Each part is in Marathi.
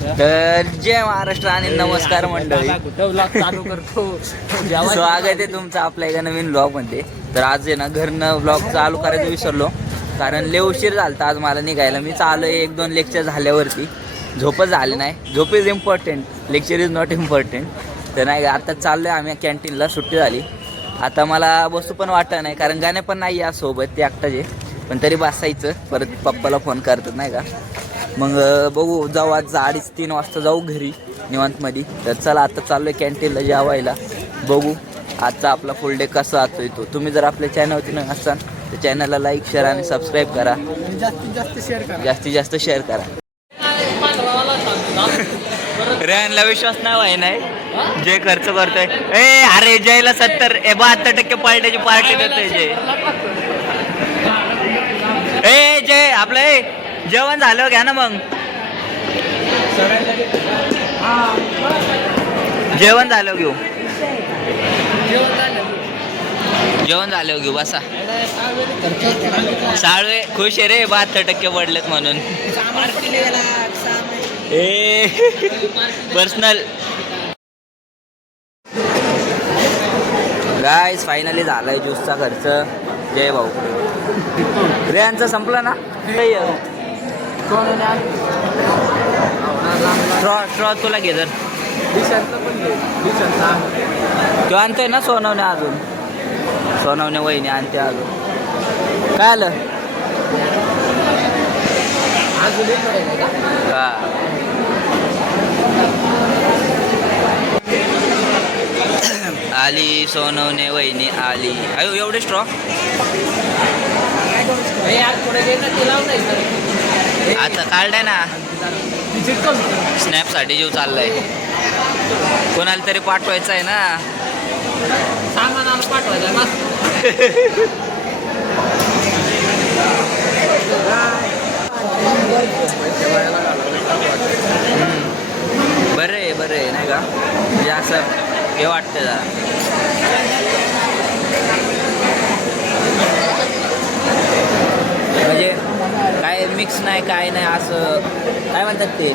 तर जय महाराष्ट्र आणि नमस्कार मंडळी. स्वागत आहे तुमचं आपल्या एका नवीन ब्लॉगमध्ये. तर आज आहे ना घरनं ब्लॉग चालू करायचं विसरलो. कारण लय उशीर झालता आज मला निघायला. मी चालू आहे एक दोन लेक्चर झाल्यावरती. झोपच झाले नाही. झोप is important lecture is not important तर नाही आता चाललोय आम्ही कॅन्टीनला सुट्टी झाली. आता मला बसू पण वाटत नाही कारण गाणे पण नाही या सोबत ते आहे. पण तरी बसायचं. परत पप्पाला फोन करतात नाही का? मग बघू जाऊ आज अडीच तीन वाजता जाऊ घरी निवांतमध्ये. तर चला आता चाललोय कॅन्टीनला जेवायला. बघू आजचा आपला फुल डे कसा जातोय तो. तुम्ही जर आपल्या चॅनलवरती नवीन असाल तर चॅनलला लाईक शेअर आणि सबस्क्राईब करा. जास्तीत जास्त शेअर करा. जास्तीत जास्त शेअर करा. रेहानला विश्वास नाही नाही. जे खर्च करतोय. ए अरे जयला सत्तर. ए बहात्तर टक्के पार्टीची पार्टी देतोय जय. ए जय आपलं जेवण झालं घ्या ना मग. जेवण झालं घेऊ. जेवण झालं घेऊ बसा. साळवे खुश आहे रे बहात्तर टक्के पडलेत म्हणून. ए पर्सनल गायस फायनली झालाय ज्यूसचा खर्च. जय भाऊ. रेयांचा संपला ना? स्ट्रॉ स्ट्रॉ तुला घे जर. तो आणतोय ना सोनवणे अजून. सोनवणे वहिनी आणते अजून. काय आलं? आली सोनवणे वहिनी आली. अयो एवढे स्ट्रॉ आता काढलाय ना. स्नॅपसाठी जीव चाललाय. कोणाला तरी पाठवायचं आहे ना. सामानाला पाठवायचं ना बरं आहे बरं आहे नाही का? म्हणजे असं हे वाटतं जरा. म्हणजे मिक्स नाही काय नाही असं काय म्हणतात ते?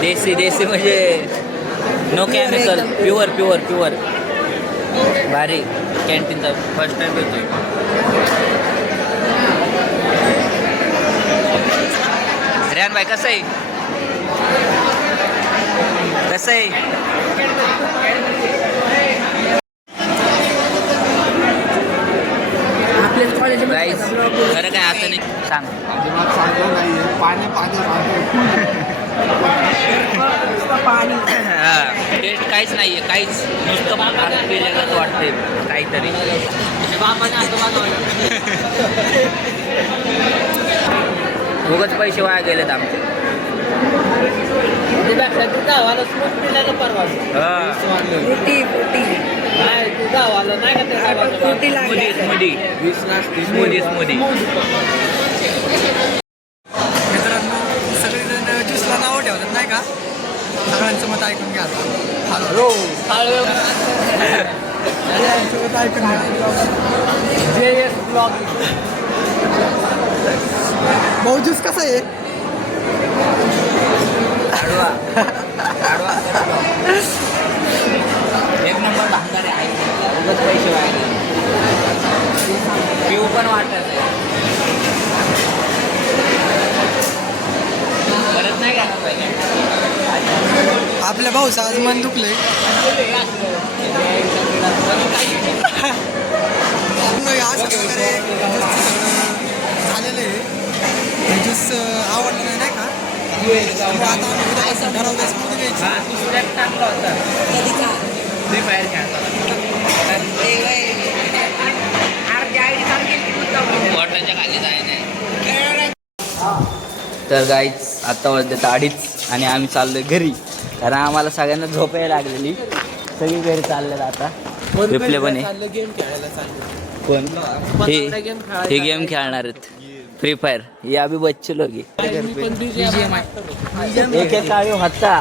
देसी देसी म्हणजे no chemical pure pure pure भारी. कॅन्टीनचा फर्स्ट टाइम येतोय. रेहान भाई कसं आहे? कसं आहे? Guys, खरं काय आता नाही. सांग अजिबात चांगलं नाहीये पाणी पाणी काहीच नाहीये काहीच नुसतं असं पिल्यागत वाटतंय काहीतरी. उगाच पैसे वाया गेलेत आमचे. हा. स्मूदी स्मूदी स्मूदी स्मूदी मित्रांनो सगळेजण ज्यूसला नावं ठेवतात नाही का? सगळ्यांचं मत ऐकून घ्या आता. हॅलो सगळ्यांचं मत ऐकून घ्या भाऊ ज्यूस कसा आहे आडवा आडवा एक नंबर धांदर आहे उगाच पैसे वाया गेले पिऊ पण वाटत आहे परत नाही घ्यायला पाहिजे आपल्या भाऊचं आज मन दुखले अशा प्रकारे झालेलं आहे. ज्यूस आवडलं नाही नाही का आता आम्ही घ्यायची. हा खाली जाय नाही तर गाईच आत्ता वाजले अडीच आणि आम्ही चाललोय घरी. कारण आम्हाला सगळ्यांना झोप यायला लागलेली. सगळी घरी चाललेलं आता. रिप्ले पण आहे. गेम खेळायला चाललो कोण? हे हे गेम खेळणार आहेत. फ्री फायर हे अभी बच्चे लोग एक एक काळी होता.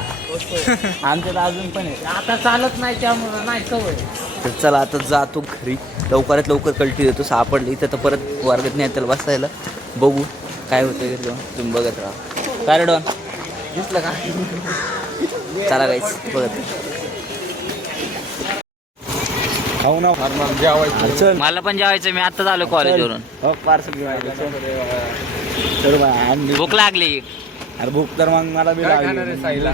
आमच्यात अजून पण आहे. आता चालत नाही त्यामुळे नाही सवय. तर चला आता जातो घरी. लवकरात लवकर कल्टी देतो. सापडली. इथं तर परत वर्गात नाही त्याला बसायला. बघू काय होतं घरी जाऊन. तुम्ही बघत राहा. काय डॉन? दिसलं का? चला गाईच बघत मला पण जेवायचं मी आत्ताच आलो कॉलेजवरून. हो पार्सल भूक लागली. अरे भूक तर मग मला बी काय लागली. खाणार आहे साईला?